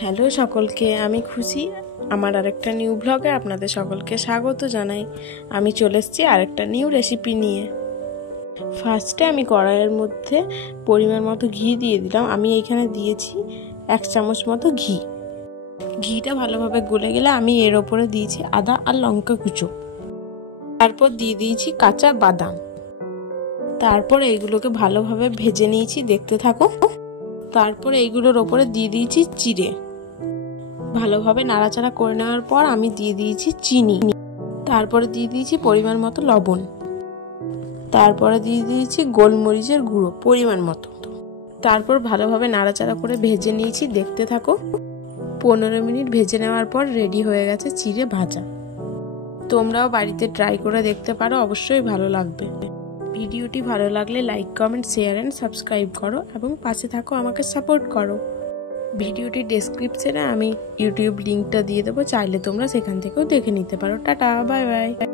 Hello সকলকে, আমি খুশি। আমার আরেকটা নিউ ব্লগে আপনাদের সকলকে স্বাগত জানাই। আমি চলে এসেছি আরেকটা নিউ রেসিপি নিয়ে। ফার্স্টে আমি কড়াইয়ের মধ্যে পরিমাণ মতো ঘি দিয়ে দিলাম। আমি এইখানে দিয়েছি 1 চামচ মতো ঘি। ঘিটা ভালোভাবে গলে গেলে আমি এর ওপরে দিয়েছি আদা আর লঙ্কা কুচো। তারপর দিয়ে দিয়েছি কাঁচা বাদাম। তারপর এইগুলোকে ভালোভাবে ভেজে নিয়েছি, দেখতে থাকো। তারপর এইগুলোর ওপরে দিয়ে দিয়েছি জিরে। ভালোভাবে নাড়াচাড়া করে নেওয়ার পর আমি দিয়ে দিয়েছি চিনি। তারপরে দিয়ে দিয়েছি পরিমাণ মতো লবণ। তারপরে দিয়ে দিয়েছি গোলমরিচের গুঁড়ো পরিমাণ মতো। তারপর ভালোভাবে নাড়াচাড়া করে ভেজে নিয়েছি, দেখতে থাকো। 15 মিনিট ভেজে নেওয়ার পর রেডি হয়ে গেছে চিড়ে ভাজা। তোমরাও বাড়িতে ট্রাই করে দেখতে পারো, অবশ্যই ভালো লাগবে। ভিডিওটি ভালো লাগলে like, comment, share and subscribe করো এবং পাশে থাকো, আমাকে সাপোর্ট করো। ভিডিওটি ডেসক্রিপশনে আমি ইউটিউব লিঙ্কটা দিয়ে দেবো, চাইলে তোমরা সেখান থেকেও দেখে নিতে পারো। Tata, bye bye.